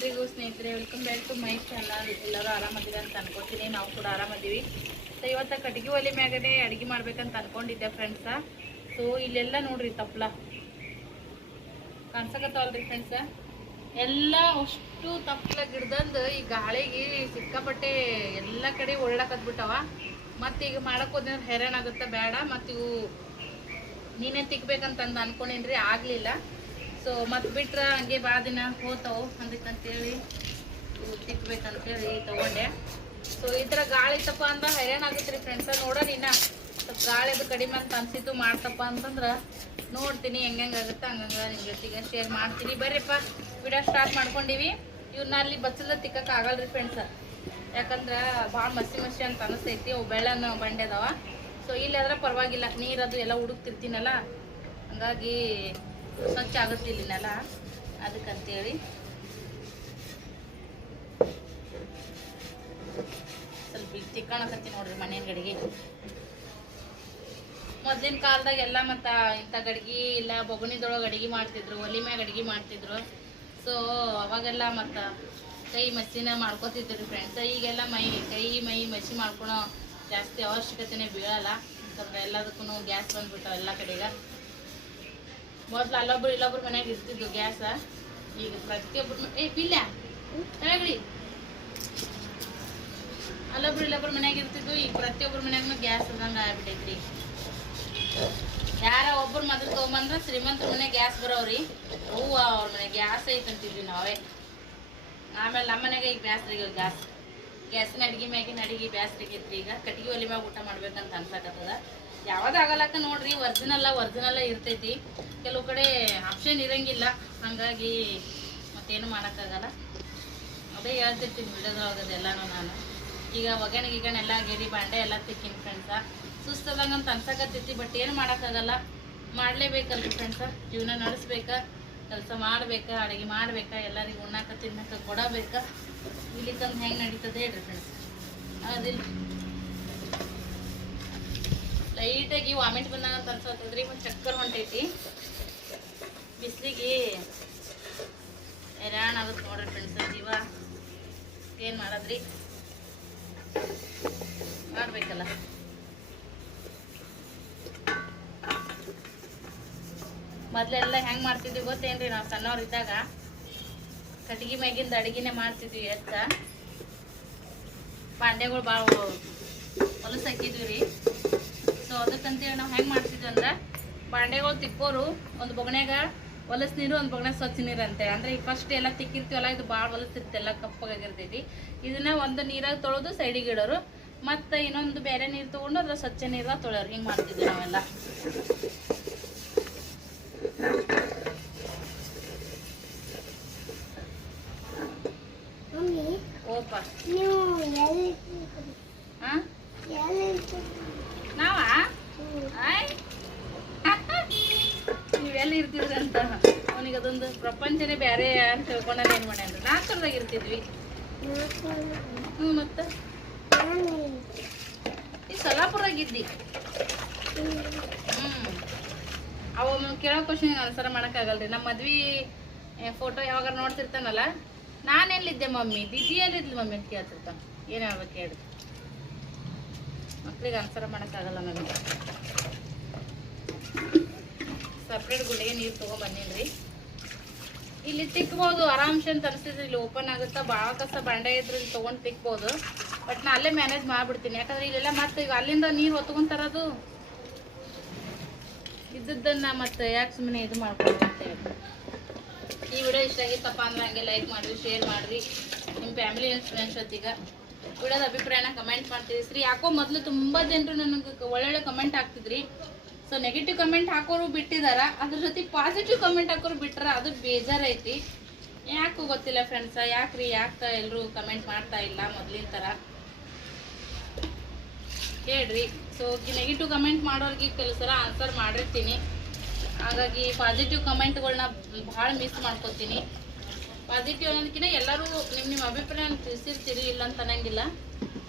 ಎಲ್ರಿಗೂ ಸ್ನೇಹಿತರೆ welcome back to my channel ಎಲ್ಲರೂ ಆರಾಮದಿರ ಅಂತ ಅನ್ಕೊತೀನಿ. ನಾವು ಕೂಡ ಆರಾಮದೀವಿ. ಸೊ ಇವತ್ತು ಕಟ್ಗೆ ಒಲೆ ಮ್ಯಾಗಡೆ ಅಡುಗೆ ಮಾಡ್ಬೇಕಂತ ಅನ್ಕೊಂಡಿದ್ದೆ ಫ್ರೆಂಡ್ಸ ಸೊ ಇಲ್ಲೆಲ್ಲ ನೋಡ್ರಿ ತಪ್ಲ. ಕಾಣ್ಸಕತ್ತವಲ್ರಿ ಫ್ರೆಂಡ್ಸ ಎಲ್ಲ ಅಷ್ಟು ತಪ್ಪಲ ಗಿಡದಂದು ಈ ಗಾಳಿಗೆ ಸಿಕ್ಕಾಪಟ್ಟೆ ಎಲ್ಲ ಕಡೆ ಒಳ್ಳಾಕತ್ಬಿಟ್ಟವ. ಮತ್ತೆ ಈಗ ಮಾಡಕ್ ಹೋದ್ರೆ ಹೈರಾಣ ಆಗುತ್ತಾ ಬೇಡ. ಮತ್ತು ಇವು ನೀನೇ ತಿಕ್ಬೇಕಂತಂದು ಅನ್ಕೊಂಡೇನ್ರಿ, ಆಗ್ಲಿಲ್ಲ. ಸೊ ಮತ್ತೆ ಬಿಟ್ರ ಹಂಗೆ ಬಾ ದಿನ ಹೋತಾವು ಅದಕ್ಕಂತೇಳಿ ತಿಕ್ಬೇಕಂತೇಳಿ ತಗೊಂಡೆ. ಸೊ ಈ ಥರ ಗಾಳಿ ತಪ್ಪ ಅಂದ್ರೆ ಹೈರಾಣ ಆಗುತ್ತೆ ರೀ ಫ್ರೆಂಡ್ಸ ನೋಡೋಣ ಇನ್ನ. ಸ್ವಲ್ಪ ಗಾಳಿ ಅದು ಕಡಿಮೆ ಅಂತ ಅನ್ಸಿದ್ದು ಮಾಡ್ತಪ್ಪ ಅಂತಂದ್ರೆ ನೋಡ್ತೀನಿ ಹೆಂಗೆ ಆಗುತ್ತೆ ಹಂಗಂಗೆ ನಿಮ್ಮ ಜೊತೆಗೆ ಶೇರ್ ಮಾಡ್ತೀನಿ. ಬರ್ರಿಪ್ಪ, ವಿಡಿಯೋ ಸ್ಟಾರ್ಟ್ ಮಾಡ್ಕೊಂಡಿವಿ. ಇವ್ರನ್ನ ಅಲ್ಲಿ ಬಚ್ಚಲ ತಿಕ್ಕಕ್ಕೆ ಆಗಲ್ರಿ ಫ್ರೆಂಡ್ಸ ಯಾಕಂದ್ರೆ ಭಾಳ ಮಸಿ ಮಸಿ ಅಂತ ಅನಿಸ್ತೈತಿ, ಅವು ಬೆಳ್ಳನ ಬಂಡೆ ಸೊ ಇಲ್ಲಾದ್ರೆ ಪರವಾಗಿಲ್ಲ ನೀರದು ಎಲ್ಲ ಹುಡುಕ್ತಿರ್ತೀನಲ್ಲ. ಹಂಗಾಗಿ ಸ್ವಚ್ಛ ಆಗುತ್ತಿಲ್ಲ ನೆಲ. ಅದಕ್ಕಂತೇಳಿ ಸ್ವಲ್ಪ ತಿಕ್ಕೊಳಕತ್ತಿ ನೋಡ್ರಿ ಮನೆಯ ಗಡಿಗೆ. ಮೊದ್ಲಿನ ಕಾಲದಾಗ ಎಲ್ಲ ಮತ್ತ ಇಂಥ ಗಡಿಗೆ ಇಲ್ಲ, ಬೊಗಣಿದೊಳಗೆ ಅಡಿಗೆ ಮಾಡ್ತಿದ್ರು, ಒಲಿ ಮ್ಯಾಗ ಅಡಿಗೆ ಮಾಡ್ತಿದ್ರು. ಸೊ ಅವಾಗೆಲ್ಲ ಮತ್ತ ಕೈ ಮಸಿನ ಮಾಡ್ಕೋತಿದ್ರು ಫ್ರೆಂಡ್ಸ್ ಈಗೆಲ್ಲ ಮೈ, ಕೈ ಮೈ ಮಸಿ ಮಾಡ್ಕೊಳೋ ಜಾಸ್ತಿ ಅವಶ್ಯಕತೆನೇ ಬೀಳಲ್ಲ. ಯಾಕಂದ್ರೆ ಎಲ್ಲದಕ್ಕೂ ಗ್ಯಾಸ್ ಬಂದ್ಬಿಟ್ಟು ಎಲ್ಲ ಕಡೆಗೆ. ಮೊದ್ಲು ಅಲ್ಲೊಬ್ರು ಇಲ್ಲೊಬ್ರು ಮನ್ಯಾಗ ಇರ್ತಿದ್ವು ಗ್ಯಾಸ. ಈಗ ಪ್ರತಿಯೊಬ್ರು ಏ, ಪಿಲ್ಯ ಹೇಳಿ ಅಲ್ಲೊಬ್ರು ಇಲ್ಲೊಬ್ರು ಮನ್ಯಾಗ ಇರ್ತಿದ್ವು, ಈಗ ಪ್ರತಿಯೊಬ್ರು ಮನ್ಯಾಗನು ಗ್ಯಾಸ್ ಅದಂಗ ಆಗ್ಬಿಟ್ಟೈತ್ರಿ ಯಾರ ಒಬ್ರು ಮೊದಲು ತಗೊಂಬಂದ್ರ ಶ್ರೀಮಂತರ ಮನೆ ಗ್ಯಾಸ್ ಬರೋವ್ರಿ. ಹೂವ ಅವ್ರ ಮನೆ ಗ್ಯಾಸ್ ಐತಂತಿದ್ವಿ ನಾವೇ. ಆಮೇಲೆ ನಮ್ಮ ಮನೆಗೆ ಈಗ ಬ್ಯಾಸ್ರಿಗೆ ಗ್ಯಾಸ್. ಗ್ಯಾಸಿನ ಅಡಿಗೆ ಮ್ಯಾಗಿನ ಅಡಿಗೆ ಬ್ಯಾಸ್ರಿಗೈತ್ರಿ ಈಗ. ಕಟ್ಟಿಗೆ ಒಲಿ ಮ್ಯಾಗ ಊಟ ಮಾಡ್ಬೇಕಂತ ಅನ್ಸಕತ್ತದ. ಯಾವ್ದಾಗಲಕ್ಕ ನೋಡ್ರಿ ಒರ್ಜಿನಲ್ಲ ಒರ್ಜಿನಲ್ಲ ಇರ್ತೈತಿ. ಕೆಲವು ಕಡೆ ಆಪ್ಷನ್ ಇರಂಗಿಲ್ಲ. ಹಂಗಾಗಿ ಮತ್ತೇನು ಮಾಡೋಕ್ಕಾಗಲ್ಲ. ಅದೇ ಹೇಳ್ತಿರ್ತೀನಿ ಎಲ್ಲಾನು ನಾನು. ಈಗ ಒಗ್ಗರಣೆ ಗಿಗಣೆ ಎಲ್ಲ ಗೆರಿ ಬಾಂಡೆ ಎಲ್ಲ ತಿಕ್ಕಿನ ಫ್ರೆಂಡ್ಸ ಸುಸ್ತದಂಗ ಅಂತ ಅನ್ಸಕತ್ತೈತಿ ಬಟ್ ಏನು ಮಾಡೋಕ್ಕಾಗಲ್ಲ. ಮಾಡಲೇಬೇಕಲ್ಲ ಫ್ರೆಂಡ್ಸ ಜೀವನ ನಡೆಸ್ಬೇಕಾ, ಕೆಲಸ ಮಾಡ್ಬೇಕಾ, ಅಡುಗೆ ಮಾಡ್ಬೇಕಾ, ಎಲ್ಲರಿಗೂ ಉಣ್ಣಾಕ, ತಿನ್ನಕ, ಕೊಡಬೇಕಾ. ಇಲ್ಲಿ ತಂದು ಹೆಂಗೆ ನಡೀತದೆ ಹೇಳ್ರಿ ಫ್ರೆಂಡ್ಸ್ ಅದಿಲ್ಲ ಲೈಟಾಗಿ ವಾಮಿಟ್ ಬಂದಾಗ ಅಂತ ಅನ್ಸತ್ತದ್ರಿ ಮತ್ತು ಚಕ್ಕರ್ ಹೊಂಟೈತಿ. ಬಿಸಿಲಿಗೆ ಹೈರಾಣ ಆಗುತ್ತೆ ನೋಡ್ರಿ ಫ್ರೆಂಡ್ಸ್ ಜೀವ. ಏನು ಮಾಡೋದ್ರಿ? ಮಾಡ್ಬೇಕಲ್ಲ. ಮೊದಲೆಲ್ಲ ಹೆಂಗೆ ಮಾಡ್ತಿದ್ವಿ ಗೊತ್ತೇನ್ರಿ? ನಾವು ಸಣ್ಣವ್ರು ಇದ್ದಾಗ ಕಟ್ಟಿಗೆ ಮ್ಯಾಗಿಂದ ಅಡಿಗೆನೆ ಮಾಡ್ತಿದ್ವಿ ಎತ್ತ. ಪಾಂಡ್ಯಗಳು ಭಾಳ ಹೊಲಸಾಕಿದ್ವಿ ರೀ. ಅದಕ್ಕಂತೇಳಿ ನಾವು ಹೆಂಗೆ ಮಾಡ್ತಿದ್ವಿ ಅಂದ್ರೆ ಬಾಂಡೆಗಳು ತಿಕ್ಕೋರು, ಒಂದು ಬೊಗಣ್ಯಾಗ ಹೊಲಸು ನೀರು, ಒಂದು ಬೊಗಣ್ಯಾಗ ಸ್ವಚ್ಛ ನೀರು ಅಂತೆ. ಅಂದ್ರೆ ಈಗ ಫಸ್ಟ್ ಎಲ್ಲ ತಿಕ್ಕಿರ್ತೀವಲ್ಲ, ಇದು ಭಾಳ ಹೊಲಸಿರುತ್ತೆ ಎಲ್ಲ ಕಪ್ಪಗಾಗಿರ್ತೈತಿ. ಇದನ್ನ ಒಂದು ನೀರಾಗ ತೊಳೆದು ಸೈಡಿಗೆ ಇಡೋರು. ಮತ್ತು ಇನ್ನೊಂದು ಬೇರೆ ನೀರು ತೊಗೊಂಡು ಅದ್ರ ಸ್ವಚ್ಛ ನೀರಾಗ ತೊಳೆಯೋರು. ಹಿಂಗೆ ಮಾಡ್ತಿದ್ವಿ ನಾವೆಲ್ಲ ಮಮ್ಮಿ ಓಪ ನೀವು ಎಲ್ಲಿ ಹಾಂ ಎಲ್ಲಿ ನಾವಾ ಆಯ್ ನೀವೆಲ್ಲ ಇರ್ತಿದ್ರಿ ಅಂತ ಅವನಿಗೆ ಅದೊಂದು ಪ್ರಪಂಚನೇ ಬೇರೆ ಅಂತ ತಿಳ್ಕೊಂಡ ಏನು ಮಾಡ್ಯಾನ ನಾಲ್ಕರದಾಗ ಇರ್ತಿದ್ವಿ ಹ್ಞೂ ಮತ್ತೆ? ಈ ಸಲಾಪುರದಾಗ ಇದ್ದಿ ಹ್ಞೂ ಅವ ಕೇಳೋ ಕ್ವಶನ್ ಆನ್ಸರ್ ಮಾಡೋಕ್ಕಾಗಲ್ರಿ. ನಮ್ಮ ಮದ್ವಿ ಫೋಟೋ ಯಾವಾಗ ನೋಡ್ತಿರ್ತಾನಲ್ಲ? ನಾನೆಲ್ಲಿದ್ದೆ ಮಮ್ಮಿ? ದಿದಿ ಎಲ್ಲಿದ್ಲು ಮಮ್ಮಿ ಅಂತ ಕೇಳ್ತಿರ್ತಾನೆ. ಏನು ಹೇಳ್ಬೇಕು ಹೇಳಿ. ಮಕ್ಳಿಗೆ ಆನ್ಸರ್ ಮಾಡೋಕ್ಕಾಗಲ್ಲ ನನಗೆ. ಸಪ್ರೇಟ್ ಗುಂಡಿಗೆ ನೀರು ತೊಗೊಂಬಂದಿನ್ರಿ ಇಲ್ಲಿ ತಿಕ್ಬೋದು ಆರಾಮ್ಸೆ ಅಂತ ಅನಿಸ್ತಿದ್ರು ಇಲ್ಲಿ ಓಪನ್ ಆಗುತ್ತಾ? ಭಾಳ ಕಸ ಬಂಡೆ ಇದ್ರೆ ಇಲ್ಲಿ ತೊಗೊಂಡು ತಿಕ್ಬೋದು. ಬಟ್ ನಾ ಅಲ್ಲೇ ಮ್ಯಾನೇಜ್ ಮಾಡ್ಬಿಡ್ತೀನಿ. ಯಾಕಂದ್ರೆ ಇಲ್ಲೆಲ್ಲ ಮತ್ತೆ ಈಗ ಅಲ್ಲಿಂದ ನೀರು ಹೊತ್ಕೊಂತಾರದು ಇದ್ದದ್ದನ್ನ ಮತ್ತೆ ಯಾಕೆ ಸುಮ್ಮನೆ ಇದು ಮಾಡ್ಕೊಂಡು ಈ ವಿಡಿಯೋ ಇಷ್ಟ ಆಗಿತ್ತಪ್ಪ ಅಂದ್ರೆ ಹಂಗೆ ಲೈಕ್ ಮಾಡ್ರಿ ಶೇರ್ ಮಾಡ್ರಿ. ನಿಮ್ಮ ಫ್ಯಾಮಿಲಿ ಫ್ರೆಂಡ್ಸ್ ಜೊತೆಗೆ. ವಿಡಿಯೋದ ಅಭಿಪ್ರಾಯನ ಕಮೆಂಟ್ ಮಾಡ್ತೀರಿ. ಶ್ರೀ ಯಾಕೋ ಮೊದಲು ತುಂಬ ಜನರು ನನಗೆ ಒಳ್ಳೊಳ್ಳೆ ಕಮೆಂಟ್ ಹಾಕ್ತಿದ್ರಿ. ಸೊ ನೆಗೆಟಿವ್ ಕಮೆಂಟ್ ಹಾಕೋರು ಬಿಟ್ಟಿದಾರ. ಅದ್ರ ಜೊತೆ ಪಾಸಿಟಿವ್ ಕಮೆಂಟ್ ಹಾಕೋರು ಬಿಟ್ಟಾರ ಅದು ಬೇಜಾರೈತಿ. ಯಾಕೋ ಗೊತ್ತಿಲ್ಲ ಫ್ರೆಂಡ್ಸ ಯಾಕ್ರಿ? ಯಾಕೆ ಎಲ್ಲರೂ ಕಮೆಂಟ್ ಮಾಡ್ತಾ ಇಲ್ಲ ಮೊದಲಿನ ಥರ ಹೇಳ್ರಿ. ಸೊ ನೆಗೆಟಿವ್ ಕಮೆಂಟ್ ಮಾಡೋರಿಗೆ ಕೆಲವು ಆನ್ಸರ್ ಮಾಡಿರ್ತೀನಿ. ಹಾಗಾಗಿ ಪಾಸಿಟಿವ್ ಕಮೆಂಟ್ಗಳನ್ನ ಭಾಳ ಮಿಸ್ ಮಾಡ್ಕೊತೀನಿ. ಪಾಸಿಟಿವ್ ಅನ್ನೋದಕ್ಕಿಂತ ಎಲ್ಲರೂ ನಿಮ್ಮ ನಿಮ್ಮ ಅಭಿಪ್ರಾಯ ತಿಳಿಸಿರ್ತೀರಿ ಇಲ್ಲ ಅಂತ ಅನ್ನಂಗಿಲ್ಲ.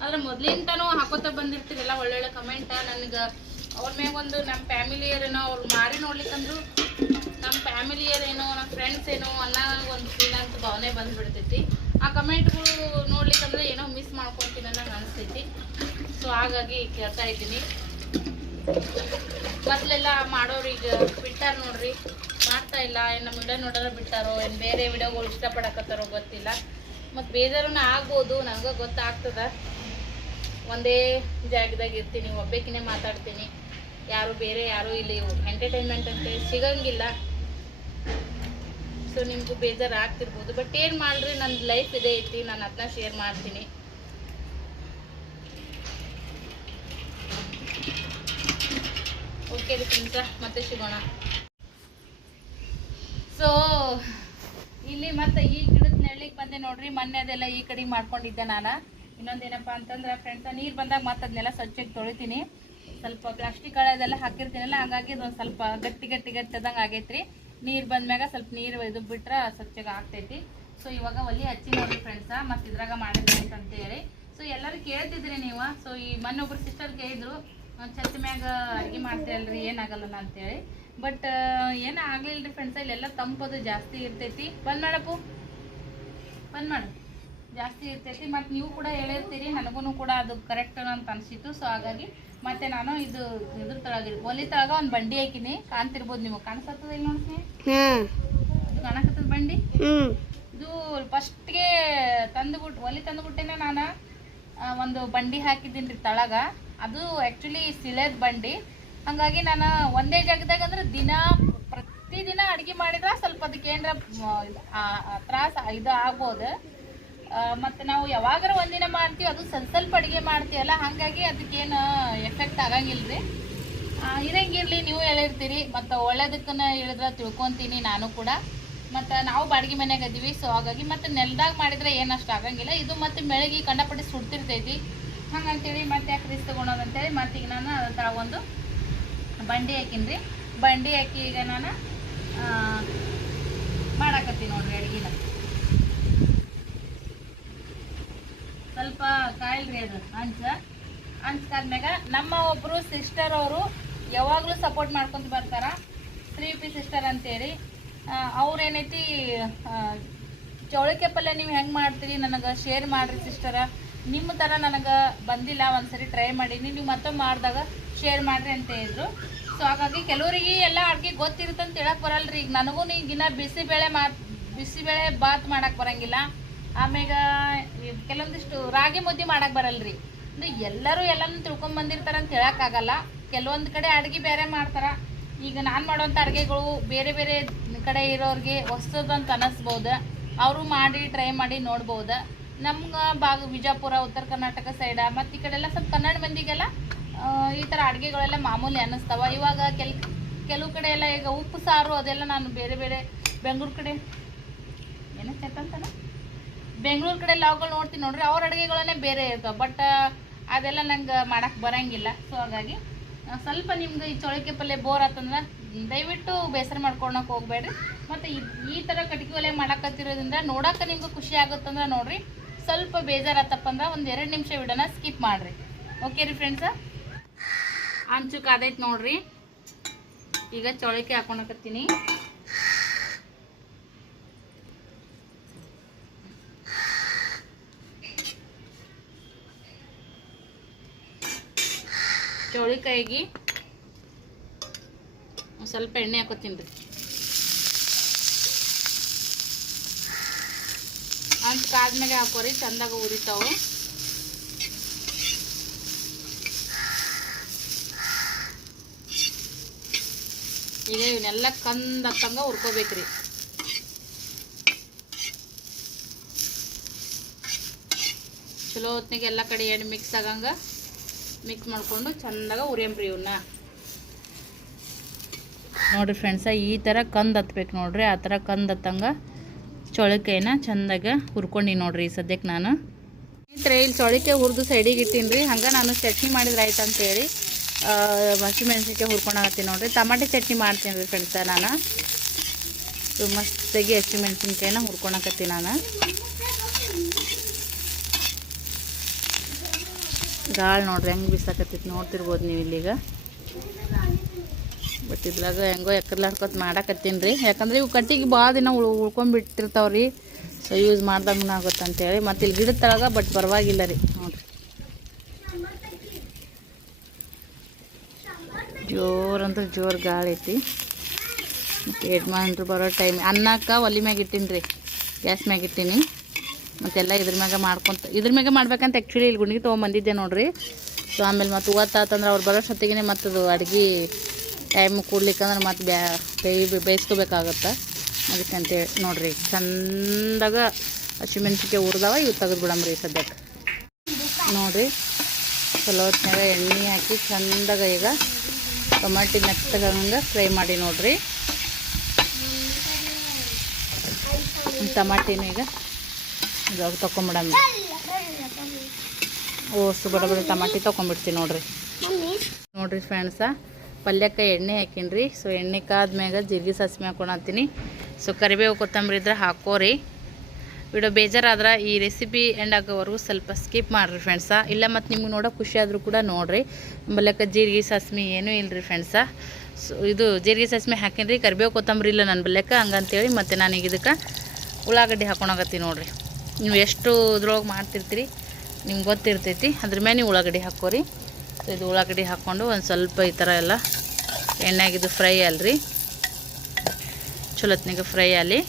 ಆದ್ರೆ ಮೊದಲಿಂದನೂ ಹಾಕೋತ ಬಂದಿರ್ತೀರಲ್ಲ ಒಳ್ಳೊಳ್ಳೆ ಕಮೆಂಟ ನನಗೆ ಅವ್ರ ಮ್ಯಾಗ ಒಂದು ನಮ್ಮ ಫ್ಯಾಮಿಲಿಯರೇನೋ ಅವ್ರು ಮಾರಿ ನೋಡ್ಲಿಕ್ಕಂದ್ರು ನಮ್ಮ ಫ್ಯಾಮಿಲಿಯರೇನೋ ನಮ್ಮ ಫ್ರೆಂಡ್ಸ್ ಏನೋ ಅನ್ನೋ ಒಂದು ಫೀಲ್ ಅಂತ ಭಾವನೆ ಬಂದ್ಬಿಡ್ತೈತಿ. ಆ ಕಮೆಂಟ್ಗಳು ನೋಡ್ಲಿಕ್ಕಂದ್ರೆ ಏನೋ ಮಿಸ್ ಮಾಡ್ಕೊತೀನಿ ಅನ್ನೋ ಅನಿಸ್ತೈತಿ ಸೊ ಹಾಗಾಗಿ ಕೇಳ್ತಾ ಇದ್ದೀನಿ. ಮೊದಲೆಲ್ಲ ಈಗ ಬಿಟ್ಟಾರ ನೋಡ್ರಿ. ಮಾಡ್ತಾ ಇಲ್ಲ, ಏನು ನಮ್ಮ ವಿಡಿಯೋ ನೋಡೋರ ಬಿಟ್ಟಾರೋ, ಏನು ಬೇರೆ ವಿಡಿಯೋಗಳು ಇಷ್ಟಪಡಕತ್ತಾರೋ ಗೊತ್ತಿಲ್ಲ. ಮತ್ತು ಬೇಜಾರನ್ನ ಆಗ್ಬೋದು ನನಗೆ ಗೊತ್ತಾಗ್ತದ. ಒಂದೇ ಜಾಗದಾಗ ಇರ್ತೀನಿ, ಒಬ್ಬೇಕಿನೇ ಮಾತಾಡ್ತೀನಿ. ಯಾರು ಬೇರೆ, ಯಾರು ಇಲ್ಲಿ ಎಂಟರ್ಟೈನ್ಮೆಂಟ್ ಅಂತ ಸಿಗಂಗಿಲ್ಲ. ಸೊ ನಿಮಗೂ ಬೇಜಾರು ಆಗ್ತಿರ್ಬೋದು ಬಟ್ ಏನು ಮಾಡ್ರಿ ನನ್ನ ಲೈಫ್ ಇದೇ ಐತಿ, ನಾನು ಅದನ್ನ ಶೇರ್ ಮಾಡ್ತೀನಿ. ಓಕೆ ರೀ ಮತ್ತೆ ಸಿಗೋಣ. ಸೊ ಇಲ್ಲಿ ಮತ್ತೆ ಈ ಗಿಡದ ನೆರಳಿಗೆ ಬಂದೆ ನೋಡ್ರಿ, ಮೊನ್ನೆ ಅದೆಲ್ಲ ಈ ಕಡೆ ಮಾಡ್ಕೊಂಡಿದ್ದೆ ನಾನು. ಇನ್ನೊಂದೇನಪ್ಪ ಅಂತಂದ್ರೆ ಫ್ರೆಂಡ್ಸ ನೀರು ಬಂದಾಗ ಮತ್ತೆ ಅದನ್ನೆಲ್ಲ ಸ್ವಚ್ಛಕ್ಕೆ ತೊಳಿತೀನಿ. ಸ್ವಲ್ಪ ಪ್ಲಾಸ್ಟಿಕ್ ಅದೆಲ್ಲ ಹಾಕಿರ್ತೀನಲ್ಲ, ಹಂಗಾಗಿ ಅದೊಂದು ಸ್ವಲ್ಪ ಗಟ್ಟಿ ಗಟ್ಟಿ ಗಟ್ಟಿ ಆದಂಗೆ ಆಗೈತ್ರಿ. ನೀರು ಬಂದ್ಮ್ಯಾಗ ಸ್ವಲ್ಪ ನೀರು ಇದು ಬಿಟ್ರೆ ಸ್ವಚ್ಛಗೆ ಆಗ್ತೈತಿ. ಸೊ ಇವಾಗ ಒಲಿ ಹಚ್ಚಿ ನೋಡ್ರಿ ಫ್ರೆಂಡ್ಸ ಮತ್ತು ಇದ್ರಾಗ ಮಾಡಿದ್ರಿ ಅಂತ ಹೇಳಿ ಸೊ ಎಲ್ಲರೂ ಕೇಳ್ತಿದ್ರಿ ನೀವು. ಸೊ ಈ ಮೊನ್ನೊಬ್ರು ಸಿಸ್ಟರ್ ಕೇಳಿದ್ರು ಚತ್ ಮ್ಯಾಗ ಅಡುಗೆ ಮಾಡ್ತೀರಲ್ರಿ ಏನಾಗಲ್ಲ ಅಂತೇಳಿ. ಬಟ್ ಏನ ಆಗ್ಲಿಲ್ಲ ರೀ ಫ್ರೆಂಡ್ಸ ಇಲ್ಲೆಲ್ಲ ತಂಪದು ಜಾಸ್ತಿ ಇರ್ತೈತಿ. ಬಂದ್ ಮಾಡಪ್ಪು. ಬಂದ್ ಮಾಡು. ಜಾಸ್ತಿ ಇರ್ತೈತಿ ಮತ್ತು ನೀವು ಕೂಡ ಹೇಳಿರ್ತೀರಿ ನನಗೂ ಕೂಡ ಅದು ಕರೆಕ್ಟ್ ಅಂತ ಅನಿಸಿತು ಸೊ ಹಾಗಾಗಿ ಮತ್ತೆ ನಾನು ಇದು ಇದ್ರ ತಳಗ ಒಲಿ ತಳಗ ಒಂದು ಬಂಡಿ ಹಾಕಿನಿ. ಕಾಣ್ತಿರ್ಬೋದು ನಿಮಗೆ ಕಾಣಿಸ್ತದ ಇಲ್ಲಿ ನೋಡಿ ಇದು ಕಾಣಕತ್ತದ ಬಂಡಿ? ಇದು ಫಸ್ಟ್ಗೆ ತಂದುಬಿಟ್ಟು ಒಲಿ ತಂದುಬಿಟ್ಟೇನೆ ನಾನು ಒಂದು ಬಂಡಿ ಹಾಕಿದ್ದೀನಿ ರೀ ತಳಗ. ಅದು ಆ್ಯಕ್ಚುಲಿ ಸಿಲೇದ್ ಬಂಡಿ. ಹಾಗಾಗಿ ನಾನು ಒಂದೇ ಜಾಗದಾಗ ಅಂದ್ರೆ ದಿನ ಪ್ರತಿದಿನ ಅಡುಗೆ ಮಾಡಿದ್ರೆ ಸ್ವಲ್ಪ ಅದಕ್ಕೆ ಏನಾರ ತ್ರಾಸ ಇದು ಆಗ್ಬೋದು. ಮತ್ತು ನಾವು ಯಾವಾಗಾರ ಒಂದಿನ ಮಾಡ್ತೀವಿ, ಅದು ಸ್ವಲ್ಪ ಸ್ವಲ್ಪ ಅಡುಗೆ ಮಾಡ್ತೀವಲ್ಲ, ಹಾಗಾಗಿ ಅದಕ್ಕೇನು ಎಫೆಕ್ಟ್ ಆಗಂಗಿಲ್ಲ ರೀ ಇರಂಗಿರ್ಲಿ, ನೀವು ಹೇಳಿರ್ತೀರಿ, ಮತ್ತು ಒಳ್ಳೇದಕ್ಕನ್ನ ಹೇಳಿದ್ರೆ ತಿಳ್ಕೊತೀನಿ ನಾನು ಕೂಡ. ಮತ್ತು ನಾವು ಬಾಡಿಗೆ ಮನ್ಯಾಗ ಅದೀವಿ ಸೊ ಹಾಗಾಗಿ ಮತ್ತು ನೆಲದಾಗ ಮಾಡಿದ್ರೆ ಏನಷ್ಟು ಆಗಂಗಿಲ್ಲ. ಇದು ಮತ್ತು ಮೆಳಗಿ ಕಂಡಪಟ್ಟಿ ಸುಡ್ತಿರ್ತೈತಿ. ಹಂಗಂತೇಳಿ ಮತ್ತೆ ಯಾಕೆ ರೀಸ್ ತೊಗೊಳೋದಂತೇಳಿ ಮತ್ತೆ ಈಗ ನಾನು ಅದರ ಒಂದು ಬಂಡಿ ಹಾಕಿನ್ರಿ. ಬಂಡಿ ಹಾಕಿ ಈಗ ನಾನು ಮಾಡಾಕತ್ತೀನಿ ನೋಡ್ರಿ ಅಡ್ಗಿನ. ಸ್ವಲ್ಪ ಕಾಯಿಲ್ರಿ ಅದು ಅಂಚ ಅಂಚ್ಕಾದ್ಮ್ಯಾಗ ನಮ್ಮ ಒಬ್ಬರು ಸಿಸ್ಟರ್ ಅವರು ಯಾವಾಗಲೂ ಸಪೋರ್ಟ್ ಮಾಡ್ಕೊಂತ ಬರ್ತಾರ. ತ್ರೀ ಪಿ ಸಿಸ್ಟರ್ ಅಂತೇಳಿ. ಅವ್ರೇನೈತಿ ಚೌಳಿಕೆ ಪಲ್ಯ ನೀವು ಹೆಂಗೆ ಮಾಡ್ತೀರಿ ನನಗೆ ಶೇರ್ ಮಾಡಿರಿ ಸಿಸ್ಟರ ನಿಮ್ಮ ಥರ ನನಗೆ ಬಂದಿಲ್ಲ, ಒಂದ್ಸರಿ ಟ್ರೈ ಮಾಡೀನಿ ನೀವು ಮತ್ತೊಮ್ಮೆ ಮಾಡಿದಾಗ ಶೇರ್ ಮಾಡಿರಿ ಅಂತ ಹೇಳಿದ್ರು. ಸೊ ಹಾಗಾಗಿ ಕೆಲವರಿಗೆ ಎಲ್ಲ ಅಡುಗೆ ಗೊತ್ತಿರುತ್ತೆ ಅಂತ ಹೇಳಕ್ಕೆ ರೀ ಈಗ ನನಗೂ ಈಗಿನ ಬಿಸಿಬೇಳೆ ಮಾ ಬಿಸಿಬೇಳೆ ಬಾತ್ ಮಾಡಕ್ಕೆ ಬರಂಗಿಲ್ಲ. ಆಮ್ಯಾಗ ಕೆಲವೊಂದಿಷ್ಟು ರಾಗಿ ಮುದ್ದೆ ಮಾಡಕ್ಕೆ ಬರಲ್ರಿ. ಅಂದ್ರೆ ಎಲ್ಲರೂ ಎಲ್ಲನೂ ತಿಳ್ಕೊಂಡ್ ಬಂದಿರ್ತಾರ ಅಂತ ಹೇಳಕ್ಕಾಗಲ್ಲ. ಕೆಲವೊಂದ್ ಕಡೆ ಅಡುಗೆ ಬೇರೆ ಮಾಡ್ತಾರ. ಈಗ ನಾನು ಮಾಡೋಂಥ ಅಡುಗೆಗಳು ಬೇರೆ ಬೇರೆ ಕಡೆ ಇರೋರಿಗೆ ಹೊಸದಂತ ಅನಿಸ್ಬೋದು. ಅವರು ಮಾಡಿ ಟ್ರೈ ಮಾಡಿ ನೋಡ್ಬೋದು. ನಮ್ಗೆ ಭಾಗ ವಿಜಾಪುರ, ಉತ್ತರ ಕರ್ನಾಟಕ ಸೈಡ ಮತ್ತು ಈ ಕಡೆ ಎಲ್ಲ ಸ್ವಲ್ಪ ಕನ್ನಡ ಮಂದಿಗೆಲ್ಲ ಈ ಥರ ಅಡುಗೆಗಳೆಲ್ಲ ಮಾಮೂಲಿ ಅನ್ನಿಸ್ತಾವ ಇವಾಗ ಕೆಲ್, ಕೆಲವು ಕಡೆ ಎಲ್ಲ ಈಗ ಉಪ್ಪು, ಸಾರು ಅದೆಲ್ಲ ನಾನು ಬೇರೆ ಬೇರೆ ಬೆಂಗಳೂರು ಕಡೆ. ಏನೋ ಚಟ್ಟಂತಾನ ಬೆಂಗಳೂರು ಕಡೆ ಲಾವ್ಗಳು ನೋಡ್ತೀನಿ ನೋಡ್ರಿ, ಅವ್ರ ಅಡುಗೆಗಳನ್ನೇ ಬೇರೆ ಇರ್ತಾವೆ. ಬಟ್ ಅದೆಲ್ಲ ನಂಗೆ ಮಾಡಕ್ಕೆ ಬರಂಗಿಲ್ಲ. ಸೊ ಹಾಗಾಗಿ ಸ್ವಲ್ಪ ನಿಮ್ಗೆ ಈ ಚೌಳಿಕೆ ಪಲ್ಯ ಬೋರ್ ಆತಂದ್ರೆ ದಯವಿಟ್ಟು ಬೇಸರ ಮಾಡ್ಕೊಳಕ್ಕೆ ಹೋಗ್ಬೇಡ್ರಿ. ಮತ್ತು ಈ ಥರ ಕಟ್ಗೆ ಒಲೆ ಮಾಡಕತ್ತಿರೋದ್ರಿಂದ ನೋಡಕ್ಕೆ ನಿಮ್ಗೆ ಖುಷಿ ಆಗುತ್ತಂದ್ರೆ ನೋಡಿರಿ, ಸ್ವಲ್ಪ ಬೇಜಾರಾತಪ್ಪ ಅಂದ್ರೆ ಒಂದು ಎರಡು ನಿಮಿಷ ವಿಡೋನ ಸ್ಕಿಪ್ ಮಾಡಿರಿ. ಓಕೆ ರೀ ಫ್ರೆಂಡ್ಸ ಅಂಚು ಕಾದೈತೆ ನೋಡ್ರಿ. ಈಗ ಚೌಳಿಕೆ ಹಾಕೊಳಕತ್ತೀನಿ. ಚೌಳಿಕಾಯಿಗೆ ಸ್ವಲ್ಪ ಎಣ್ಣೆ ಹಾಕೋತೀನಿ ರೀ ಅಂತ ಕಾದ್ಮೇಲೆ ಹಾಕೋರಿ ಚಂದಾಗ ಉರಿತಾವೆ. ಈಗ ಇವನ್ನೆಲ್ಲ ಕಂದ ಹತ್ತಂಗ ಹುರ್ಕೋಬೇಕ್ರಿ. ಚಲೋ ಹೊತ್ನಾಗ ಎಲ್ಲ ಕಡೆ ಎಣ್ಣೆ ಮಿಕ್ಸ್ ಆಗಂಗ ಮಿಕ್ಸ್ ಮಾಡಿಕೊಂಡು ಚಂದಾಗ ಉರಿಯಂಬ್ರಿ ಇವನ್ನ ನೋಡಿರಿ ಫ್ರೆಂಡ್ಸ ಈ ಥರ ಕಂದು ಹತ್ಬೇಕು ನೋಡ್ರಿ, ಆ ಥರ ಕಂದು ಹತ್ತಂಗ ಚೊಳಕೆನ ಚೆಂದಾಗ ಹುರ್ಕೊಂಡು ನೋಡ್ರಿ ಸದ್ಯಕ್ಕೆ ನಾನು. ಸ್ನೇಹಿತರೆ, ಇಲ್ಲಿ ಚೊಳಕೆ ಹುರಿದು ಸೈಡಿಗೆ ಇಟ್ಟೀನಿ ರೀ ಹಂಗೆ ನಾನು ಚಟ್ನಿ ಮಾಡಿದ್ರೆ ಆಯ್ತು ಅಂತೇಳಿ ಹಸಿಮೆಣ್ಸಿನ್ಕಾಯಿ ಹುರ್ಕೊಂಡಾಗತ್ತೀನಿ ನೋಡ್ರಿ. ಟಮಾಟೆ ಚಟ್ನಿ ಮಾಡ್ತೀನಿ ರೀ ಫ್ರೆಂಡ್ಸ ನಾನು. ಮಸ್ತಾಗಿ ಮಸ್ತಾಗಿ ಹಸಿಮೆಣ್ಸಿನ್ಕಾಯಿನ ಹುರ್ಕೊಳಕತ್ತೀನಿ ನಾನು. ಗಾಳಿ ನೋಡ್ರಿ, ಹೆಂಗೆ ಬಿಸಾಕತ್ತೈತಿ ನೋಡ್ತಿರ್ಬೋದು ನೀವು ಇಲ್ಲಿಗ. ಬಟ್ ಇದ್ರಾಗ ಹೆಂಗೋ ಎಕ್ಕರ್ಲಾಡ್ಕೊತ ಮಾಡಾಕತ್ತೀನಿ ರೀ. ಯಾಕಂದ್ರೆ ಇವು ಕಟ್ಟಿಗೆ ಭಾಳ ದಿನ ಉಳ್ ಉಳ್ಕೊಂಡ್ಬಿಟ್ಟಿರ್ತಾವೆ ರೀ ಸೊ ಯೂಸ್ ಮಾಡ್ದಂಗೆ ಆಗುತ್ತೆ ಅಂತೇಳಿ ಮತ್ತು ಇಲ್ಲಿ ಗಿಡದ ತಳಗ ಬಟ್ ಪರವಾಗಿಲ್ಲ ರೀ. ನೋಡಿರಿ. ಜೋರು ಅಂದ್ರೆ ಜೋರು ಗಾಳಿ ಐತಿ. ಮತ್ತು ಯಜಮಾನ್ರು ಬರೋ ಟೈಮ್ ಅನ್ನಕ್ಕೆ ಒಲಿ ಮ್ಯಾಗ ಇಟ್ಟೀನಿ ರೀ ಗ್ಯಾಸ್ ಮ್ಯಾಗ ಇಟ್ಟೀನಿ. ಮತ್ತೆಲ್ಲ ಇದ್ರ ಮ್ಯಾಗ ಮಾಡ್ಕೊತ ಇದ್ರ ಮ್ಯಾಗ ಮಾಡ್ಬೇಕಂತ ಆ್ಯಕ್ಚುಲಿ ಇಲ್ಲಿ ಗುಂಡಿಗೆ ತೊಗೊಂಬಂದಿದ್ದೆ ನೋಡ್ರಿ. ಸೊ ಆಮೇಲೆ ಮತ್ತೆ ಓದ್ತಾತಂದ್ರೆ ಅವ್ರು ಬರೋ ಮತ್ತು ಅದು ಅಡ್ಗೆ ಟೈಮ್ ಕೂಡ್ಲಿಕ್ಕಂದ್ರೆ ಮತ್ತೆ ಬ್ಯಾ ಬೇಯಿ ಬೇಯಿಸ್ಕೋಬೇಕಾಗತ್ತೆ. ಅದಕ್ಕಂತೇಳಿ ನೋಡ್ರಿ, ಚಂದಾಗ ಹಸಿಮೆಣ್ಸಿಕಾಯಿ ಹುರಿದವ, ಇವು ತೆಗೆದು ಬಿಡಮ್ರಿ ಸದ್ಯಕ್ಕೆ ನೋಡಿರಿ ಚಲೋ ಹೊತ್ನಾಗ ಎಣ್ಣೆ ಹಾಕಿ ಚಂದಾಗ ಈಗ ಟೊಮಾಟಿ ಮೆತ್ತಗಂಗೆ ಫ್ರೈ ಮಾಡಿ ನೋಡಿರಿ. ಟಮಾಟಿನ ಈಗ ಇವಾಗ ತೊಗೊಂಬಿಡಮ್ಮ ಓಸು ಬಡ ಬಡ ಟಮಾಟಿ ತೊಗೊಂಬಿಡ್ತೀನಿ ನೋಡ್ರಿ. ನೋಡ್ರಿ ಫ್ರೆಂಡ್ಸ, ಪಲ್ಯಕ್ಕೆ ಎಣ್ಣೆ ಹಾಕೀನಿ ಸೊ, ಎಣ್ಣೆ ಕಾದ್ಮ್ಯಾಗ ಜೀರಿಗೆ ಸಾಸಿವೆ ಹಾಕೊಳತ್ತೀನಿ ಸೊ, ಕರಿಬೇವು ಕೊತ್ತಂಬರಿ ಇದ್ರೆ ಹಾಕೋರಿ. ವಿಡಿಯೋ ಬೇಜಾರಾದ್ರೆ ಈ ರೆಸಿಪಿ ಎಂಡ್ ಆಗೋವರೆಗೂ ಸ್ವಲ್ಪ ಸ್ಕಿಪ್ ಮಾಡಿರಿ ಫ್ರೆಂಡ್ಸ. ಇಲ್ಲ ಮತ್ತು ನಿಮ್ಗೆ ನೋಡೋ ಖುಷಿ ಆದರೂ ಕೂಡ ನೋಡಿರಿ. ಬಲ್ಲಕ್ಕ ಜೀರಿಗೆ ಸಾಸ್ಮಿ ಏನೂ ಇಲ್ಲ ರೀ ಫ್ರೆಂಡ್ಸ. ಸೊ, ಇದು ಜೀರಿಗೆ ಸಾಸ್ಮಿ ಹಾಕೀನಿ ಕರಿಬೇವು ಕೊತ್ತಂಬರಿ ಇಲ್ಲ ನನ್ನ ಬಲ್ಯಕ್ಕೆ ಹಂಗಂತೇಳಿ ಮತ್ತು ನಾನೀಗ ಇದಕ್ಕೆ ಉಳ್ಳಾಗಡ್ಡಿ ಹಾಕೊಳಕತ್ತೀನಿ ನೋಡ್ರಿ. ನೀವು ಎಷ್ಟು ಇದ್ರೊಳಗೆ ಮಾಡ್ತಿರ್ತೀರಿ, ನಿಮ್ಗೆ ಗೊತ್ತಿರ್ತೈತಿ. ಅದ್ರ ಮೇಲೆ ನೀವು ಉಳ್ಳಾಗಡ್ಡಿ ಹಾಕೋರಿ ಸೊ ಇದು ಉಳ್ಳಾಗಡ್ಡಿ ಹಾಕ್ಕೊಂಡು ಒಂದು ಸ್ವಲ್ಪ ಈ ಥರ ಎಲ್ಲ ಎಣ್ಣೆಗಿದು ಫ್ರೈ ಅಲ್ರಿ ಚಲೋತ್ನಿಗೆ ಫ್ರೈ ಅಲ್ಲಿ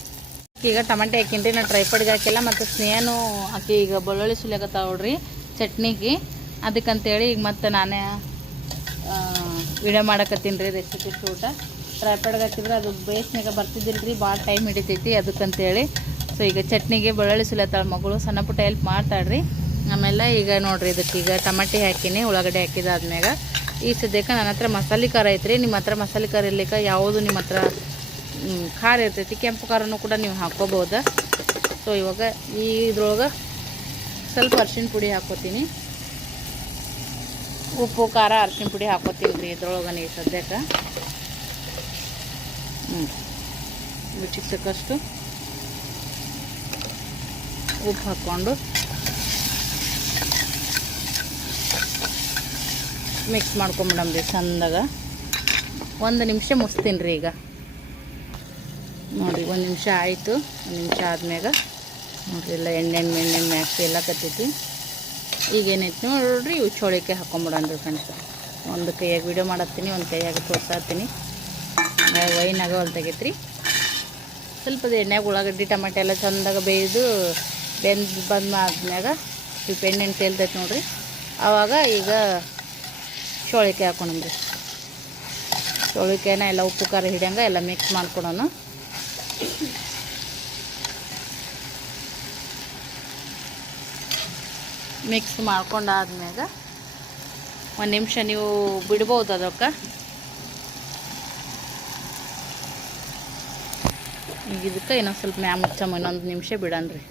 ಈಗ ಟಮಾಟೆ ಹಾಕಿನ್ರಿ, ನಾನು ಟ್ರೈಪಡ್ಗೆ ಹಾಕಿಲ್ಲ, ಮತ್ತು ಸ್ನೇಹನೂ ಹಾಕಿ ಈಗ ಬೆಳ್ಳುಳ್ಳಿ ಸುಲಿಯಾಕತ್ತಾವ ನೋಡ್ರಿ, ಚಟ್ನಿಗೆ. ಅದಕ್ಕಂತೇಳಿ ಈಗ ಮತ್ತೆ ನಾನೇ ವಿಡಿಯೋ ಮಾಡಕತ್ತೀನಿ ರೀ ರೆಸಿಪಿ ಊಟ ಟ್ರೈಪಡ್ಗೆ ಹಾಕಿದ್ರೆ ಅದು ಬೇಸ್ನಾಗ ಬರ್ತಿದ್ದಿಲ್ಲ ರೀ ಭಾಳ ಟೈಮ್ ಹಿಡಿತೈತಿ ಅದಕ್ಕಂತೇಳಿ. ಸೊ ಈಗ ಚಟ್ನಿಗೆ ಬೆಳ್ಳುಳ್ಳಿ ಸುಲತ್ತಾಳ ಮಗಳು ಸಣ್ಣ ಪುಟ್ಟ ಹೆಲ್ಪ್ ಮಾಡ್ತಾಳ್ರಿ. ಆಮೇಲೆ ಈಗ ನೋಡ್ರಿ ಇದಕ್ಕೆ ಈಗ ಟಮಾಟಿ ಹಾಕಿನಿ, ಉಳ್ಳಾಗಡ್ಡೆ ಹಾಕಿದಾದ್ಮ್ಯಾಗ ಈ ಸದ್ಯಕ್ಕೆ ನನ್ನ ಹತ್ರ ಮಸಾಲೆ ಖಾರ ಐತ್ರಿ ನಿಮ್ಮ ಹತ್ರ ಮಸಾಲೆ ಖಾರ ಇರ್ಲಿಕ್ಕೆ ಯಾವುದು ನಿಮ್ಮ ಹತ್ರ ಖಾರ ಇರ್ತೈತಿ, ಕೆಂಪು ಖಾರನೂ ಕೂಡ ನೀವು ಹಾಕ್ಕೋಬೋದು ಸೊ ಇವಾಗ ಈ ಇದ್ರೊಳಗೆ ಸ್ವಲ್ಪ ಅರ್ಶಿನ ಪುಡಿ ಹಾಕೋತೀನಿ. ಉಪ್ಪು, ಖಾರ, ಅರ್ಶಿಣ ಪುಡಿ ಹಾಕೋತೀನಿ ರೀ ಇದ್ರೊಳಗೆ ನೀವು ಸದ್ಯಕ್ಕೆ. ಹ್ಞೂ ಬಿಚ್ಚಿಗೆ ತಕ್ಕಷ್ಟು ಉಪ್ಪು ಹಾಕ್ಕೊಂಡು ಮಿಕ್ಸ್ ಮಾಡ್ಕೊಂಬಿಡಮ್ರಿ ಚಂದಾಗ. ಒಂದು ನಿಮಿಷ ಮುಗಿಸ್ತೀನಿ ರೀ ಈಗ. ನೋಡಿರಿ ಒಂದು ನಿಮಿಷ ಆಯಿತು. ಒಂದು ನಿಮಿಷ ಆದ್ಮ್ಯಾಗ ನೋಡಿರಿ, ಎಲ್ಲ ಎಣ್ಣೆ ಎಣ್ಣೆ ಮ್ಯಾಕ್ಸಿ ಎಲ್ಲ ಕತ್ತೈತಿ ಈಗ ಏನೈತಿ ನೋಡ್ರಿ, ಇವು ಚೋಳಿಕೆ ಹಾಕೊಂಬಿಡನ್ರಿ ಫ್ರೆಂಡ್ಸ್ ಒಂದು ಕೈಯಾಗ ವಿಡಿಯೋ ಮಾಡತ್ತೀನಿ, ಒಂದು ಕೈಯಾಗ ತೋರಿಸ್ತೀನಿ. ವೈನಾಗ ಹೊಲ್ ತೆಗೈತ್ರಿ. ಸ್ವಲ್ಪ ಎಣ್ಣೆಗೆ ಉಳ್ಳಾಗಡ್ಡಿ, ಟಮಾಟೆ ಎಲ್ಲ ಚಂದಾಗ ಬೇಯ್ದು ಬೆಂದು ಬಂದ ಆದ್ಮ್ಯಾಗ ಇವು ಪೆಂಡೆಂಟ್ ತೇಲ್ದೈತೆ ನೋಡ್ರಿ. ಆವಾಗ ಈಗ ಚೋಳಿಕೆ ಹಾಕೊಂಡ್ರಿ ಚೋಳಿಕೆನ ಎಲ್ಲ ಉಪ್ಪು, ಖಾರ ಹಿಡಿಯಂಗ ಎಲ್ಲ ಮಿಕ್ಸ್ ಮಾಡ್ಕೊಳೋಣ ಮಿಕ್ಸ್ ಮಾಡ್ಕೊಂಡಾದ್ಮ್ಯಾಗ ಒಂದು ನಿಮಿಷ ನೀವು ಬಿಡ್ಬೋದು ಅದಕ್ಕೆ. ಈಗ ಇದಕ್ಕೆ ಇನ್ನೊಂದು ಸ್ವಲ್ಪ ಮ್ಯಾಮ್ ಮುಚ್ಚಮ್ಮ ಇನ್ನೊಂದು ನಿಮಿಷ ಬಿಡನ್ರಿ.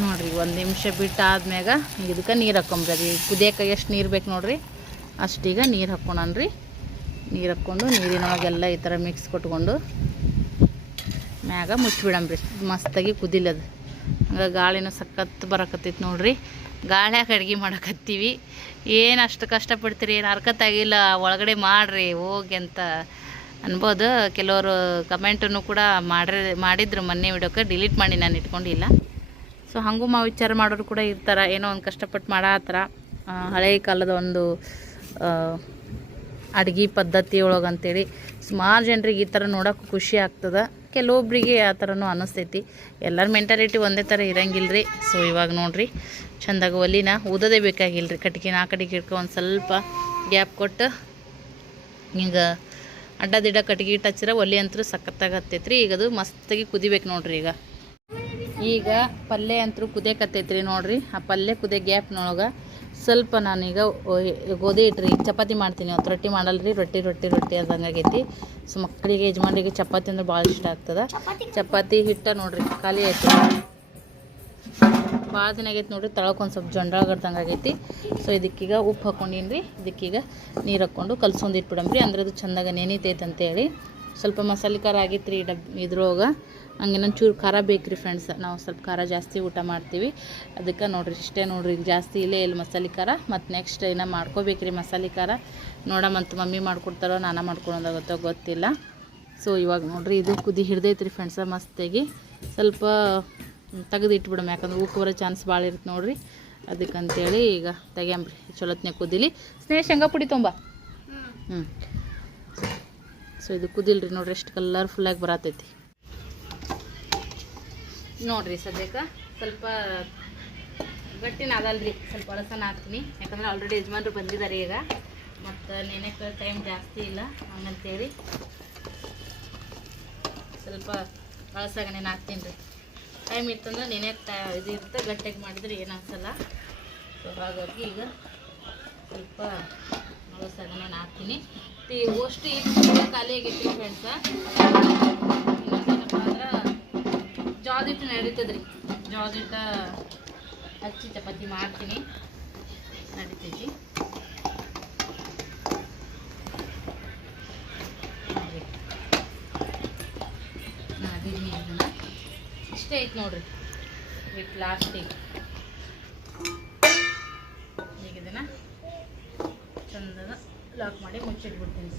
ನೋಡ್ರಿ, ಒಂದು ನಿಮಿಷ ಬಿಟ್ಟು ಆದ್ಮ್ಯಾಗ ಇದಕ್ಕೆ ನೀರು ಹಾಕೊಂಬ್ರಿ. ಕುದಿಯೋಕೆ ಎಷ್ಟು ನೀರು ಬೇಕು ನೋಡ್ರಿ? ಅಷ್ಟೀಗ ನೀರು ಹಾಕ್ಕೊಳನ್ರಿ ನೀರು ಹಾಕ್ಕೊಂಡು ನೀರಿನೊಳಗೆಲ್ಲ ಈ ಥರ ಮಿಕ್ಸ್ ಕೊಟ್ಕೊಂಡು ಮ್ಯಾಗ ಮುಚ್ಚಿಬಿಡಂಬ್ರಿ. ಮಸ್ತಾಗಿ ಕುದಿಲದು ಹಂಗೆ ಗಾಳಿನೂ ಸಖತ್ ಬರಕತ್ತೈತಿ ನೋಡ್ರಿ. ಗಾಳ್ಯಾಗ ಅಡ್ಗೆ ಮಾಡಕತ್ತೀವಿ. ಏನು ಅಷ್ಟು ಕಷ್ಟಪಡ್ತೀರಿ? ಏನು ಹರ್ಕತ್ತಾಗಿಲ್ಲ ಒಳಗಡೆ ಮಾಡಿರಿ, ಹೋಗಿ ಅಂತ ಅನ್ಬೋದು. ಕೆಲವರು ಕಮೆಂಟನ್ನು ಕೂಡ ಮಾಡ್ರಿ, ಮಾಡಿದ್ರು ಮೊನ್ನೆ ವಿಡಿಯೋಕ್ಕೆ ಡಿಲೀಟ್ ಮಾಡಿ ನಾನು ಇಟ್ಕೊಂಡಿಲ್ಲ. ಸೊ ಹಾಗೂ ಮಾ ವಿಚಾರ ಮಾಡೋರು ಕೂಡ ಇರ್ತಾರೆ. ಏನೋ ಒಂದು ಕಷ್ಟಪಟ್ಟು ಮಾಡಾತ್ರ ಹಳೆಯ ಕಾಲದ ಒಂದು ಅಡುಗೆ ಪದ್ಧತಿ ಒಳಗೆ ಅಂತೇಳಿ ಸುಮಾರು ಜನರಿಗೆ ಈ ಥರ ನೋಡೋಕ್ಕೂ ಖುಷಿ ಆಗ್ತದೆ. ಕೆಲವೊಬ್ಬರಿಗೆ ಆ ಥರನೂ ಅನ್ನಿಸ್ತೈತಿ ಎಲ್ಲರ ಮೆಂಟಾಲಿಟಿ ಒಂದೇ ಥರ ಇರಂಗಿಲ್ಲ ರೀ ಸೊ ಇವಾಗ ನೋಡಿರಿ, ಚಂದಾಗ ಒಲಿನ ಊದೋದೇ ಬೇಕಾಗಿಲ್ಲ ರೀ ಕಟ್ಗೆ ಆ ಕಡೆಗೆ ಇಟ್ಕೊ ಒಂದು ಸ್ವಲ್ಪ ಗ್ಯಾಪ್ ಕೊಟ್ಟು ಹಿಂಗೆ ಅಡ್ಡ ದಿಡ್ಡ ಕಟ್ಗೆ ಇಟ್ಟು ಹಚ್ಚಿರ ಒಲಿ ಅಂತೂ ಸಖತ್ತಾಗಿ ಹತ್ತೈತ್ರಿ. ಈಗ ಅದು ಮಸ್ತಾಗಿ ಕುದಿಬೇಕು ನೋಡ್ರಿ ಈಗ. ಈಗ ಪಲ್ಯ ಅಂತೂ ಕುದಿಯಕತ್ತೈತ್ರಿ ನೋಡಿರಿ. ಆ ಪಲ್ಯ ಕುದಿಯ ಗ್ಯಾಪ್ನೊಳಗೆ ಸ್ವಲ್ಪ ನಾನೀಗ ಗೋಧಿ ಇಟ್ರಿ, ಚಪಾತಿ ಮಾಡ್ತೀನಿ. ಅವತ್ತು ರೊಟ್ಟಿ ಮಾಡಲ್ರಿ, ರೊಟ್ಟಿ ರೊಟ್ಟಿ ರೊಟ್ಟಿ ಅದಂಗಾಗೈತಿ ಸೊ ಮಕ್ಕಳಿಗೆ, ಯಜಮಾನ್ರಿಗೆ ಚಪಾತಿ ಅಂದ್ರೆ ಭಾಳ ಇಷ್ಟ ಆಗ್ತದೆ. ಚಪಾತಿ ಹಿಟ್ಟ ನೋಡ್ರಿ, ಖಾಲಿ ಆಯ್ತು. ಭಾಳ ದಿನ ಆಗೈತೆ ನೋಡ್ರಿ ತಳಕೊಂದು ಸ್ವಲ್ಪ ಜೊಂಡಾಗಡ್ದಂಗೆ ಆಗೈತಿ. ಸೊ ಇದಕ್ಕೀಗ ಉಪ್ಪು ಹಾಕೊಂಡೀನಿ ರೀ ಇದಕ್ಕೀಗ ನೀರು ಹಾಕ್ಕೊಂಡು ಕಲ್ಸೊಂದು ಇಟ್ಬಿಡಮ್ರಿ ಅಂದ್ರೆ ಅದು ಚಂದಾಗ ನೆನೀತೈತೆ ಅಂತೇಳಿ ಸ್ವಲ್ಪ ಮಸಾಲೆ ಖಾರ ಆಗಿತ್ತು ರೀ ಡಬ್, ಇದ್ರೊಳಗೆ. ಹಂಗೆ ಚೂರು ಖಾರ ಬೇಕ್ರಿ ಫ್ರೆಂಡ್ಸ್ ನಾವು ಸ್ವಲ್ಪ ಖಾರ ಜಾಸ್ತಿ ಊಟ ಮಾಡ್ತೀವಿ. ಅದಕ್ಕೆ ನೋಡಿರಿ ಇಷ್ಟೇ ನೋಡಿರಿ ಈಗ ಜಾಸ್ತಿ ಇಲ್ಲೇ ಇಲ್ಲಿ ಮಸಾಲೆ ಖಾರ. ಮತ್ತು ನೆಕ್ಸ್ಟ್ ಏನೋ ಮಾಡ್ಕೋಬೇಕ್ರಿ ಮಸಾಲೆ ಖಾರ. ನೋಡಮಂತ ಮಮ್ಮಿ ಮಾಡ್ಕೊಡ್ತಾರೋ ನಾನು ಮಾಡ್ಕೊಳೋದಾಗುತ್ತೋ ಗೊತ್ತಿಲ್ಲ. ಸೊ ಇವಾಗ ನೋಡಿರಿ ಇದು ಕುದಿ ಹಿಡ್ದೈತ್ರಿ ಫ್ರೆಂಡ್ಸ ಮಸ್ತಾಗಿ. ಸ್ವಲ್ಪ ತೆಗೆದು ಇಟ್ಬಿಡಮ್ ಯಾಕಂದ್ರೆ ಉಪ್ಪು ಬರೋ ಚಾನ್ಸ್ ಭಾಳ ಇರುತ್ತೆ ನೋಡ್ರಿ. ಅದಕ್ಕಂತೇಳಿ ಈಗ ತೆಗಿಯಂಬ್ರಿ ಚಲೋತ್ನೇ ಕುದಿಲಿ. ಸ್ನೇಹ ಶೇಂಗಾ ಪುಡಿ ತುಂಬ? ಹ್ಞೂ ಸೊ ಇದು ಕುದಿಲ್ರಿ ನೋಡ್ರಿ ಎಷ್ಟು ಕಲರ್ಫುಲ್ಲಾಗಿ ಬರತೈತಿ. ನೋಡ್ರಿ ಸದ್ಯಕ್ಕೆ ಸ್ವಲ್ಪ ಗಟ್ಟಿನ ಆಗಲ್ರಿ ಸ್ವಲ್ಪ ಅಳಸನ ಹಾಕ್ತೀನಿ. ಯಾಕಂದ್ರೆ ಆಲ್ರೆಡಿ ಯಜಮಾನ್ರು ಬಂದಿದ್ದಾರೆ ಈಗ. ಮತ್ತು ನೆನೆಕ್ಕೆ ಟೈಮ್ ಜಾಸ್ತಿ ಇಲ್ಲ, ಹಂಗಂತೇಳಿ ಸ್ವಲ್ಪ ಅಳಸಾಗ ನೆನೆ ಹಾಕ್ತೀನಿ ರೀ. ಟೈಮ್ ಇತ್ತಂದ್ರೆ ನೆನೆ ಇದು ಇರುತ್ತೆ ಗಟ್ಟಿಗೆ ಮಾಡಿದ್ರೆ ಏನು ಅನ್ಸಲ್ಲ ಸೊ ಹಾಗಾಗಿ ಈಗ ಸ್ವಲ್ಪ ಅಳಸಾಗ ನಾನು ಹಾಕ್ತೀನಿ ಅಷ್ಟು ಖಾಲಿ ಆಗೈತಿ ಫ್ರೆಂಡ್ಸ ಜೋಳದ ಹಿಟ್ಟು ನಡೀತದ್ರಿ. ಜೋಳದ ಹಿಟ್ಟ ಹಚ್ಚಿ ಚಪಾತಿ ಮಾಡ್ತೀನಿ. ನಡೀತೈತಿ. ಇಷ್ಟೇ ಐತೆ ನೋಡ್ರಿ. ಈ ಪ್ಲಾಸ್ಟಿಕ್ ಈಗ ಇದನ್ನ ಚಂದದ ಲಾಕ್ ಮಾಡಿ ಮುಚ್ಚಿಟ್ಬಿಡ್ತೀನಿ.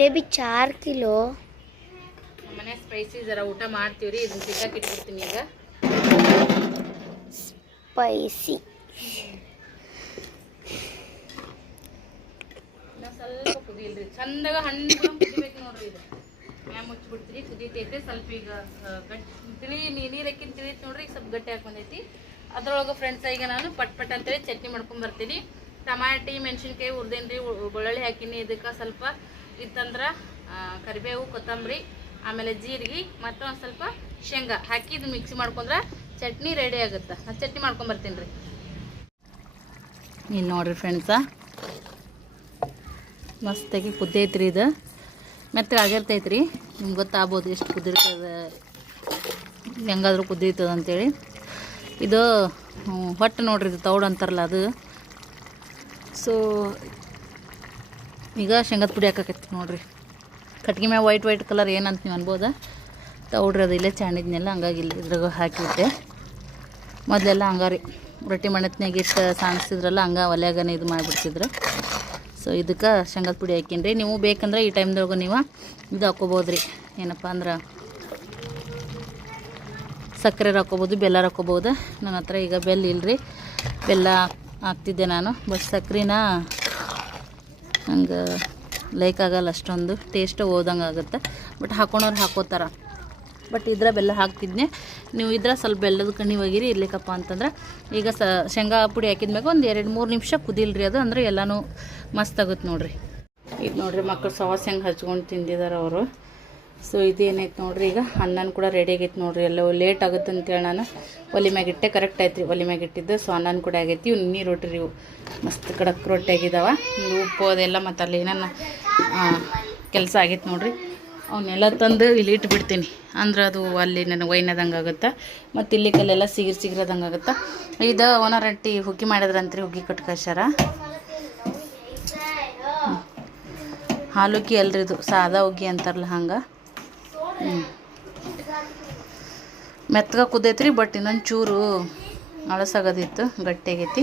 ಬೇಬಿ ಚಾರ್ ಕಿಲೋ. ಮನೆ ಸ್ಪೈಸಿ ಜರ ಊಟ ಮಾಡ್ತೀವ್ರಿ ಇದನ್ನ ಸಿಕ್ಕಾಕಿ ಇಟ್ಬಿಡ್ತೀನಿ ಈಗ. ಸ್ಪೈಸಿ ಸ್ವಲ್ಪ ಕುದಿಯಲ್ರಿ. ಚಂದಾಗ ಹಣ್ಣು ಕುದಿಬೇಕು ನೋಡ್ರಿ ಇದು. ಮ್ಯಾ ಮುಚ್ಚಿಬಿಡ್ತೀರಿ ಕುದೀತೈತೆ. ಸ್ವಲ್ಪ ಈಗ ಗಟ್ಟಿ ತಿಳಿ ನೀರಕ್ಕಿಂತ ತಿಳಿತು ನೋಡ್ರಿ ಈಗ ಸ್ವಲ್ಪ ಗಟ್ಟಿ ಹಾಕಿ ಬಂದೈತಿ. ಅದ್ರೊಳಗೆ ಫ್ರೆಂಡ್ಸ್ ಈಗ ನಾನು ಪಟ್ ಪಟ್ ಅಂತೇಳಿ ಚಟ್ನಿ ಮಾಡ್ಕೊಂಡು ಬರ್ತೀನಿ. ಟಮಾಟಿ ಮೆಣಸಿನ್ಕಾಯಿ ಹುರಿದೇನ್ರಿ ಬೆಳ್ಳುಳ್ಳಿ ಹಾಕಿನಿ ಇದಕ್ಕೆ ಸ್ವಲ್ಪ. ಇತ್ತಂದ್ರೆ ಕರಿಬೇವು, ಕೊತ್ತಂಬರಿ, ಆಮೇಲೆ ಜೀರಿಗೆ ಮತ್ತು ಒಂದು ಸ್ವಲ್ಪ ಶೇಂಗಾ ಹಾಕಿ ಇದು ಮಿಕ್ಸಿ ಮಾಡ್ಕೊಂಡ್ರೆ ಚಟ್ನಿ ರೆಡಿ ಆಗುತ್ತೆ. ಆ ಚಟ್ನಿ ಮಾಡ್ಕೊಂಬರ್ತೀನಿ ರೀ. ಇಲ್ಲಿ ನೋಡಿರಿ ಫ್ರೆಂಡ್ಸ ಮಸ್ತಾಗಿ ಕುದ್ದೈತ್ರಿ ಇದು. ಮೆತ್ತಗೆ ಆಗಿರ್ತೈತ್ರಿ. ನಿಮ್ಗೆ ಗೊತ್ತಾಗ್ಬೋದು ಎಷ್ಟು ಕುದಿರ್ತದೆ ಹೆಂಗಾದ್ರೂ ಕುದೀತದೆ ಅಂತೇಳಿ. ಇದು ಹೊಟ್ಟು ನೋಡ್ರಿ ಇದು ತೌಡು ಅಂತಾರಲ್ಲ ಅದು. ಸೊ ಈಗ ಶೇಂಗದ ಪುಡಿ ಹಾಕಕೈತಿ ನೋಡಿರಿ. ಕಟ್ಗೆ ಮ್ಯಾಗ ವೈಟ್ ವೈಟ್ ಕಲರ್ ಏನಂತ ನೀವು ಅನ್ಬೋದ? ತೌಡ್ರಿ ಅದು ಇಲ್ಲೇ ಚಾಣಿದ್ನೆಲ್ಲ ಹಂಗಾಗಿ ಇಲ್ಲಿ ಇದ್ರಾಗ ಹಾಕಿಟ್ಟೆ ಮೊದಲೆಲ್ಲ ಹಂಗಾರಿ ರೊಟ್ಟಿ ಮಣ್ಣತ್ನಾಗ ಇಟ್ಟು ಸಾಣಿಸ್ತಿದ್ರಲ್ಲ ಹಂಗ ಒಲೆಯಾಗನೇ ಇದು ಮಾಡಿಬಿಡ್ತಿದ್ರು. ಸೊ ಇದಕ್ಕೆ ಶೇಂಗದ ಪುಡಿ ಹಾಕಿನ್ರಿ. ನೀವು ಬೇಕಂದ್ರೆ ಈ ಟೈಮ್ದೊಳಗೆ ನೀವು ಇದು ಹಾಕೋಬೋದ್ರಿ. ಏನಪ್ಪ ಅಂದ್ರೆ ಸಕ್ಕರೆ ಹಾಕೋಬೋದು ಬೆಲ್ಲ ಹಾಕೋಬೋದು. ನನ್ನ ಹತ್ರ ಈಗ ಬೆಲ್ಲ ಇಲ್ಲರಿ ಬೆಲ್ಲ ಹಾಕ್ತಿದ್ದೆ ನಾನು. ಬಟ್ ಸಕ್ರೆನ ಹಂಗೆ ಲೈಕ್ ಆಗಲ್ಲ ಅಷ್ಟೊಂದು ಟೇಸ್ಟ್ ಹೋದಂಗೆ ಆಗುತ್ತೆ. ಬಟ್ ಹಾಕೊಳೋರು ಹಾಕೋತಾರ. ಬಟ್ ಇದ್ರ ಬೆಲ್ಲ ಹಾಕ್ತಿದ್ನೆ. ನೀವು ಇದ್ರ ಸ್ವಲ್ಪ ಬೆಲ್ಲದ ಕಣ್ಣಿ ಒಗಿರಿ, ಇರ್ಲಿಕ್ಕಪ್ಪ ಅಂತಂದ್ರೆ. ಈಗ ಸ, ಶೇಂಗಾ ಪುಡಿ ಹಾಕಿದ್ಮ್ಯಾಗ ಒಂದು ಎರಡು ಮೂರು ನಿಮಿಷ ಕುದಿಲ್ರಿ ಅದು, ಅಂದ್ರೆ ಎಲ್ಲನೂ ಮಸ್ತ್ ಆಗುತ್ತೆ ನೋಡ್ರಿ. ಈಗ ನೋಡ್ರಿ ಮಕ್ಕಳು ಸವಾಸ ಹೆಂಗೆ ಹಚ್ಕೊಂಡು ತಿಂದಿದ್ದಾರೆ ಅವರು. ಸೊ ಇದೇನೈತೆ ನೋಡ್ರಿ, ಈಗ ಅನ್ನನ ಕೂಡ ರೆಡಿ ಆಗೈತೆ ನೋಡ್ರಿ. ಎಲ್ಲೋ ಲೇಟ್ ಆಗುತ್ತೆ ಅಂತೇಳಿ ನಾನು ಒಲೆ ಮ್ಯಾಗಿಟ್ಟೆ ಕರೆಕ್ಟ್ ಆಯ್ತು ಒಲಿ ಮ್ಯಾಗ ಇಟ್ಟಿದ್ದು. ಸೊ ಅನ್ನನ ಕೂಡ ಆಗೈತಿ. ಇವು ನೀರು ರೊಟ್ಟಿ ಇವು ಮಸ್ತ್ ಕಡಕ್ ರೊಟ್ಟಿ ಆಗಿದಾವ. ಉಪ್ಪು ಅದೆಲ್ಲ ಮತ್ತು ಅಲ್ಲಿ ಏನಾನ ಕೆಲಸ ಆಗೈತೆ ನೋಡ್ರಿ. ಅವನ್ನೆಲ್ಲ ತಂದು ಇಲ್ಲಿ ಇಟ್ಬಿಡ್ತೀನಿ. ಅಂದ್ರೆ ಅದು ಅಲ್ಲಿ ನನಗೆ ಒಯ್ನದಂಗೆ ಆಗುತ್ತೆ? ಮತ್ತು ಇಲ್ಲಿ ಕಲ್ಲೆಲ್ಲ ಸಿಗಿರ್ ಸಿಗಿರದಂಗೆ ಆಗುತ್ತೆ? ಇದು ಒಣ ರೊಟ್ಟಿ ಹುಗ್ಗಿ ಮಾಡಿದ್ರಂತ್ರಿ, ಹುಗ್ಗಿ ಕಟ್ಕಶಾರ ಹಾಲುಗ್ಗಿ ಅಲ್ರಿ ಇದು, ಸಾದಾ ಹುಗ್ಗಿ ಅಂತಾರಲ್ಲ ಹಂಗೆ. ಮೆತ್ತಗೆ ಕುದೈತ್ರಿ ಬಟ್ ಇನ್ನೊಂದು ಚೂರು ಅಳಸಾಗದಿತ್ತು, ಗಟ್ಟಿಯಾಗೈತಿ.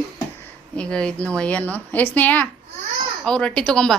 ಈಗ ಇದನ್ನು ಒಯ್ಯನು. ಏ ಸ್ನೇಹ, ಅವ್ರು ರೊಟ್ಟಿ ತೊಗೊಂಬ.